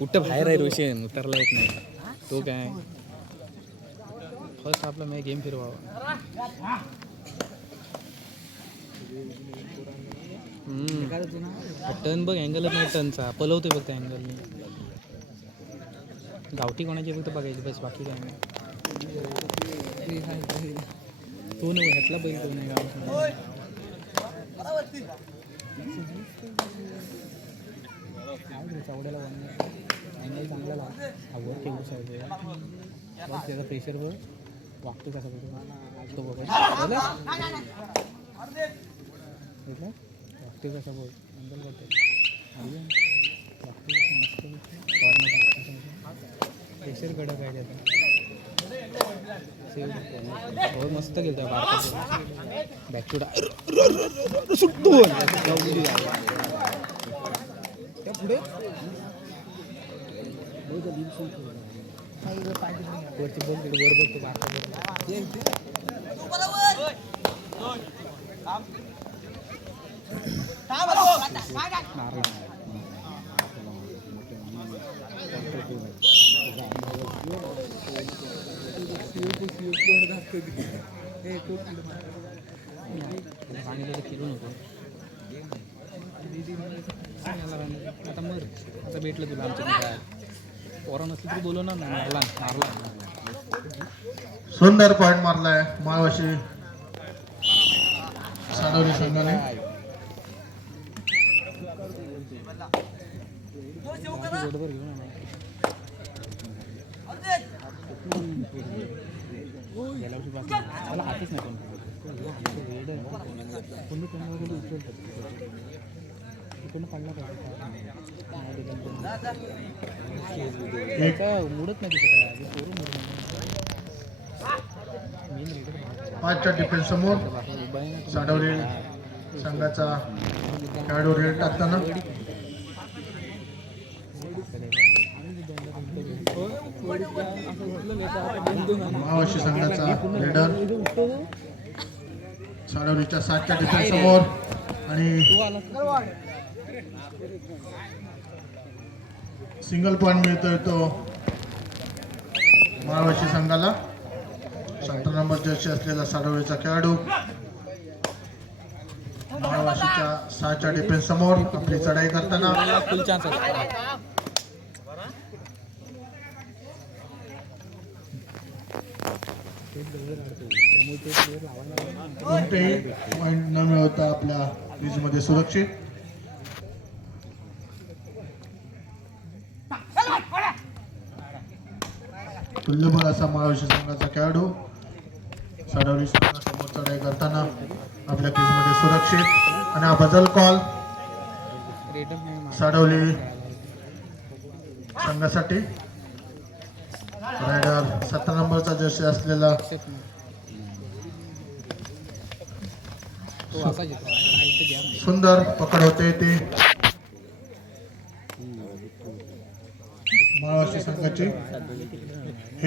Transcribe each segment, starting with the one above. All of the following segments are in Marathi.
कुठं बाहेर आहे रोशन? उतरला येत नाही. तो काय? फर्स्ट आपला मी गेम फिरवावा. टर्न बघ अँगलच नाही टर्नचा पलवतो बघ त्या अँगलने गावठी कोणाची फक्त बघायची बस बाकी काय नाही. तो नाही ह्यातला बैल तो नाही गावठी. चावड्याला अँगल चांगला लाग हा वर केवढं साईड बघ त्याचा प्रेशरवर वागतो कसा बघतो तो. बघा. वागतो कसा बघ. अँगल बघतो वागतो कसं मस्त कॉर्नर प्रेशर कडक पाहिजे आता. हो मस्त गेलतो बॅक टू सुटतो त्या पुढे वरती बघ तिकडे वर बघतो बारका सांगितलं किलो नको आता मर. आता भेटलं तुला आमच्या सुंदर पॉइंट मारलाय माळवाशी साडवली संघाने बरोबर घेऊन आला. गेल्या वर्षी पासून मला हातच नाही तिकडनं काढला पाहिजे मुडत नाही तिथं काय? पोरं मुडत पाचच्या डिफेन्स समोर. साडवली संघाचा खेळाडू रेड टाकताना. माळवाशी संघाचा रेडर साडवलीच्या सातच्या डिफेन्स समोर. आणि सिंगल पॉइंट मिळतोय तो माळवाशी संघाला. सतरा नंबर जर्सी असलेला साडवलीचा खेळाडू. माळवाशीच्या सहाच्या डिफेन्स समोर आपली चढाई करताना. कोणतेही पॉइंट न मिळवता आपल्या क्रीजमध्ये सुरक्षित. तुल्यबळ असा माळवशी संघाचा खेळाडू. साडवली समोर चढाई करताना आपल्या क्रीजमध्ये सुरक्षित. आणि हा बदल कॉल रेडर साडवली संघासाठी. रायडर सतरा नंबरचा जर्सी असलेला सुंदर पकड होते ते. माळवाशी संघाची.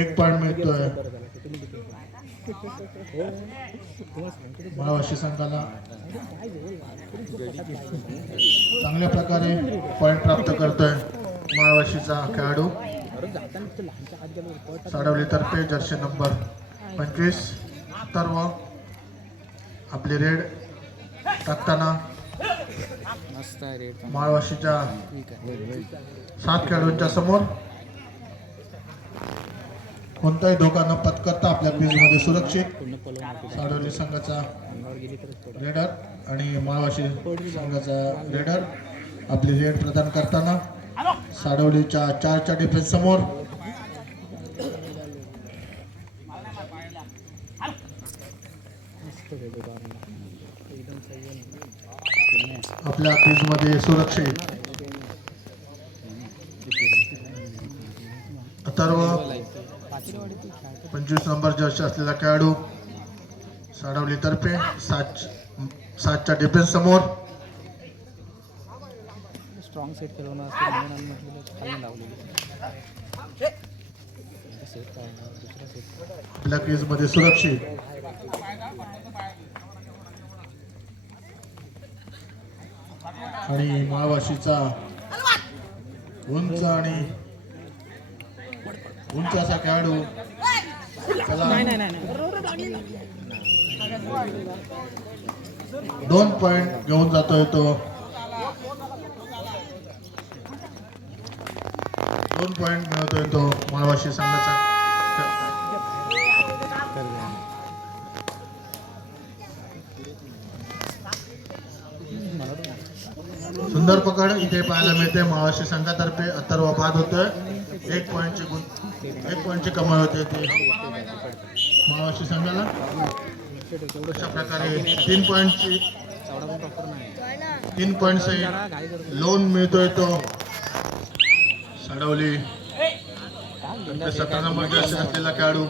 एक पॉइंट मिळतोय. माळवाशी संघाला चांगल्या प्रकारे पॉइंट प्राप्त करतोय माळवाशीचा खेळाडू. साडवली तर्फे जर्सी नंबर पंचवीस. सर्व आपली रेड टाकताना मस्त आहे रेड. माळवाशीच्या सात खेळाडूंच्या समोर कोणताही धोका न पत्करता आपल्या क्रीजमध्ये सुरक्षित साडोली साडवली संघाचा रेडर आणि माळवाशी संघाचा रेडर आपली रेड प्रदान करताना साडवलीच्या चारच्या डिफेन्स समोर. आपल्या क्रीजमध्ये सुरक्षित. अथर्व पंचवीस नंबर जर्सी असलेला खेळाडू साडवली तर्फे सात सातच्या डिफेन्स समोर. स्ट्रॉंग सेट सेट आपल्या क्रीजमध्ये सुरक्षित. आणि माळवाशीचा उंच आणि उंच असा खेळाडू दोन पॉइंट घेऊन जातोय तो. दोन पॉइंट मिळवतोय तो माळवाशी संघाचा सुंदर पकड इथे पाहायला मिळते माळवाशी संघातर्फे अथर्व बाद होतोय. एक पॉईंटचे गुण एक पॉईंटचे कमाल होते ते. मावाशी संघाला अशा प्रकारे तीन पॉईंटची तीन पॉइंट लोन मिळतोय तो. सडवली. सतरा नंबर जर्सी असलेला खेळाडू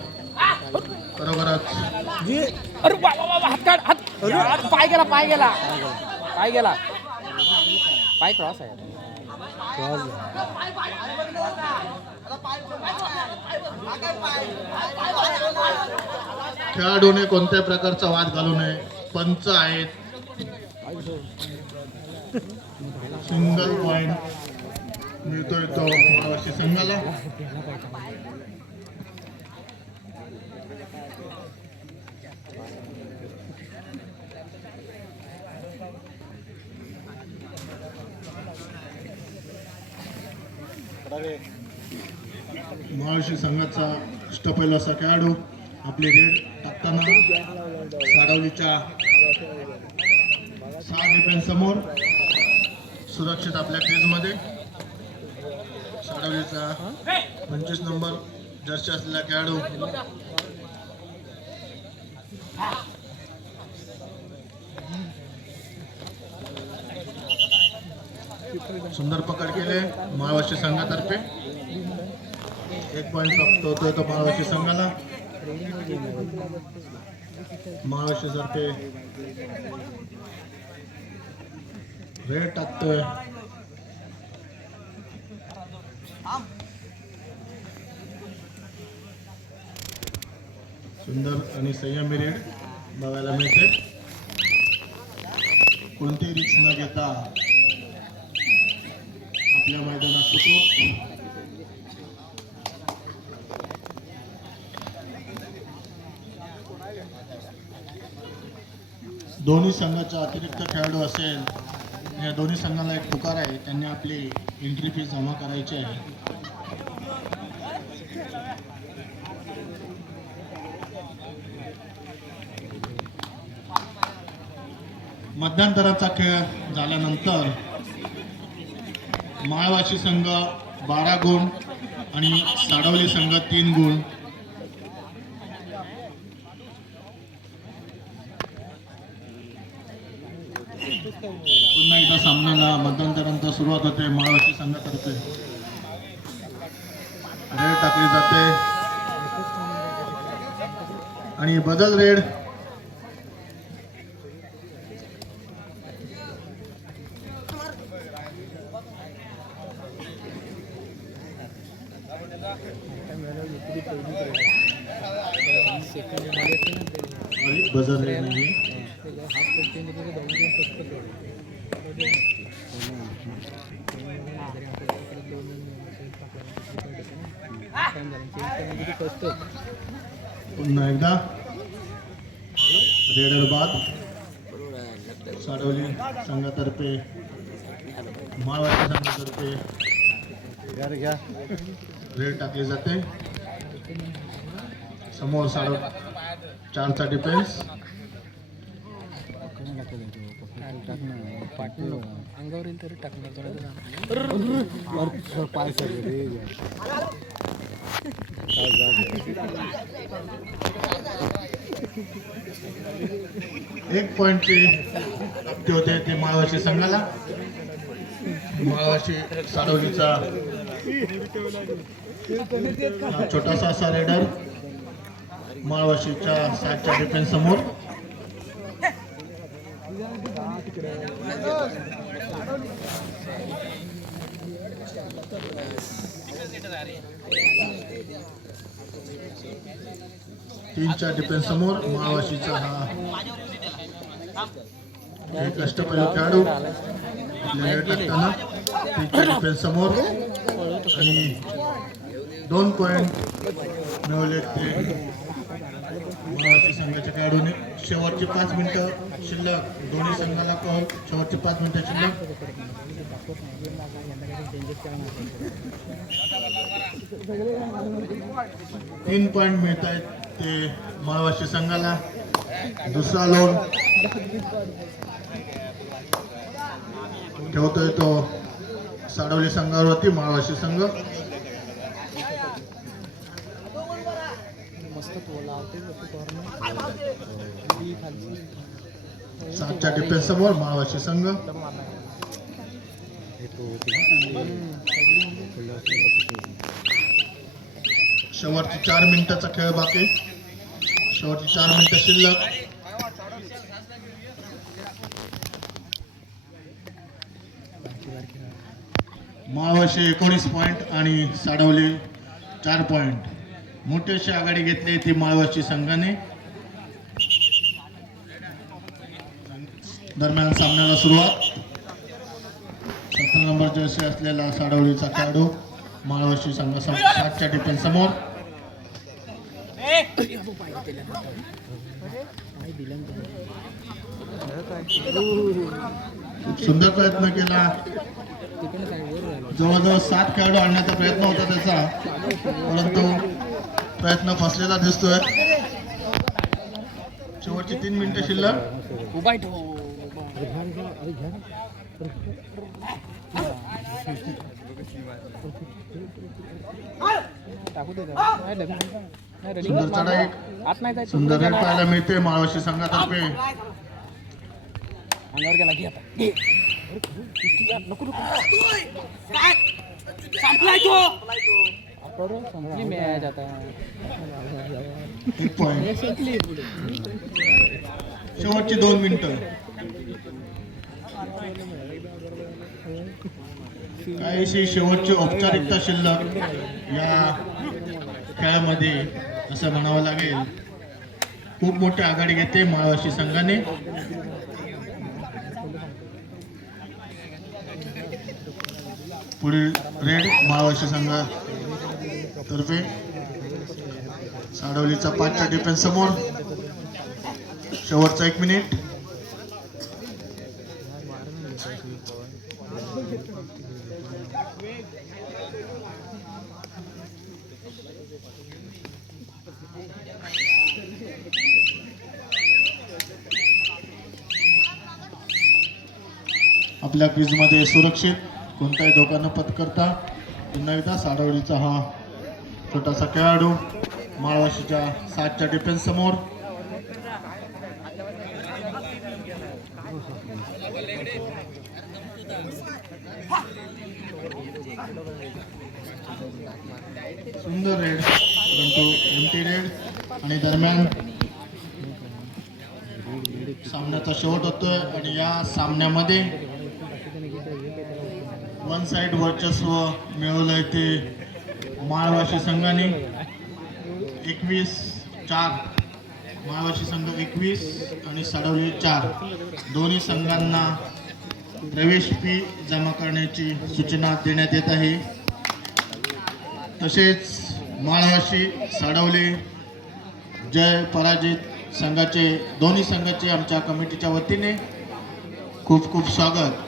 बरोबरच. पाय गेला पाय गेला. पाय गेला. पाय क्रॉस आहे. खेळाडूने कोणत्या प्रकारचा वाद घालू नये. पंच आहेत. सिंगल पॉइंट मिळतोय तो संघाला. महाराष्ट्र संघाचा अष्टपैल असा खेळाडू आपले रेड टाकताना साडवलीच्या सहा डिफेन्स समोर सुरक्षित आपल्या क्रीजमध्ये साडवलीचा पंचवीस नंबर जर्सी असलेला खेळाडू. सुंदर पकड केले महाराष्ट्र संघातर्फे. एक पॉईंट प्राप्त होतोय तो महाराष्ट्र संघाला. महाराष्ट्रातर्फे रेड टाकतोय सुंदर आणि संयमी रेड बघायला मिळते. कोणतीही रिक्स न घेता आपल्या मैदानात सुखरूप दोन्ही संघाचा अतिरिक्त खेळाडू असेल या दोन्ही संघाला एक पुकार आहे. त्यांनी आपली एंट्री फी जमा करायची आहे. मध्यंतराचा खेळ झाल्यानंतर माळवाशी संघ बारा गुण आणि साडवली संघ तीन गुण. पुन्हा एकदा सामन्याला मध्यंतरानंतर सुरुवात होते माळवाशी संघातर्फे रेड टाकली जाते. आणि बदल रेड आणि बदल पुन्हा एकदा. रेडर बाद. साडवली संघातर्फे माळवाडी संघातर्फे. घ्या घ्या. रेड टाकली जाते. समोर साडे चारचा डिफेन्स अंगावर येईल तरी टाकणार एक पॉईंटची होते ते माळवाशी संघाला. माळवाशी साडवलीचा छोटासा असा रेडर माळवाशीच्या सातच्या डिफेन्स समोर तीनच्या डिफेन्स समोर माळवाशीचा हा एक खेळाडू. आपल्या वेळ टाकताना तीनच्या डिफेन्स समोर आणि दोन पॉईंट मिळवले ते. महाराष्ट्र संघाच्या खेळाडूने शेवटची पाच मिनिटं शिल्लक. दोन्ही संघाला कॉल शेवटची पाच मिनिटं शिल्लक. तीन पॉईंट मिळत आहेत ते माळवाशी संघाला. दुसरा लोन ठेवतोय तो साडवली संघावरती माळवाशी संघ मस्त तो लावते कॉर्नर ती खालची सातच्या डिफेन्स समोर संघ. शेवटची चार मिनिटाचा खेळ बाकी. शेवटची चार मिनिटं शिल्लक. माळवाशी एकोणीस पॉईंट आणि साडवले चार पॉईंट मोठी अशी आघाडी घेतली ती माळवाशी संघाने. दरम्यान सामन्याला सुरुवात. सतरा नंबर जर्सी असलेला साडवलीचा खेळाडू माळवाशी संघ सातच्या टिफिन समोर. खूप सुंदर प्रयत्न केला. जवळजवळ सात खेळाडू आणण्याचा प्रयत्न होता त्याचा. परंतु प्रयत्न फसलेला दिसतोय. शेवटची तीन मिनिटं शिल्लक. उभा सुंदर चढाई. सुंदर रेट पाहायला मिळते माळवाशी संघातर्फे. अंगावर गेला घे आता. घे. अरे, किती यार, नको नको बरोबर, संपली मॅच आता एक संपली पुढे शेवटची दोन मिनिटं. काहीशी शेवटची औपचारिकता शिल्लक या खेळामध्ये असं म्हणावं लागेल. खूप मोठी आघाडी घेते माळवाशी संघाने. पुढील रेड माळवाशी तर्फे. साडवलीचा पाचच्या डिफेन्स समोर शेवटचा एक मिनिट. आपल्या क्रीजमध्ये सुरक्षित. कोणताही धोका न पत्करता पुन्हा एकदा साडवलीचा हा छोटासा खेळाडू माळवाशीच्या सातच्या डिफेन्स समोर सुंदर रेड परंतु एमटी रेड. आणि दरम्यान सामन्याचा शेवट होतोय आणि या सामन्यामध्ये वन साइड वर्चस्व मिळवलंय ते माळवाशी संघाने एकवीस चार. माळवाशी संघ एकवीस आणि साडवली चार. दोन्ही संघांना प्रवेश फी जमा करण्याची सूचना देण्यात येत आहे. तसेच माळवाशी साडवले जय पराजित संघाचे दोन्ही संघाचे आमच्या कमिटीच्या वतीने खूप खूप स्वागत.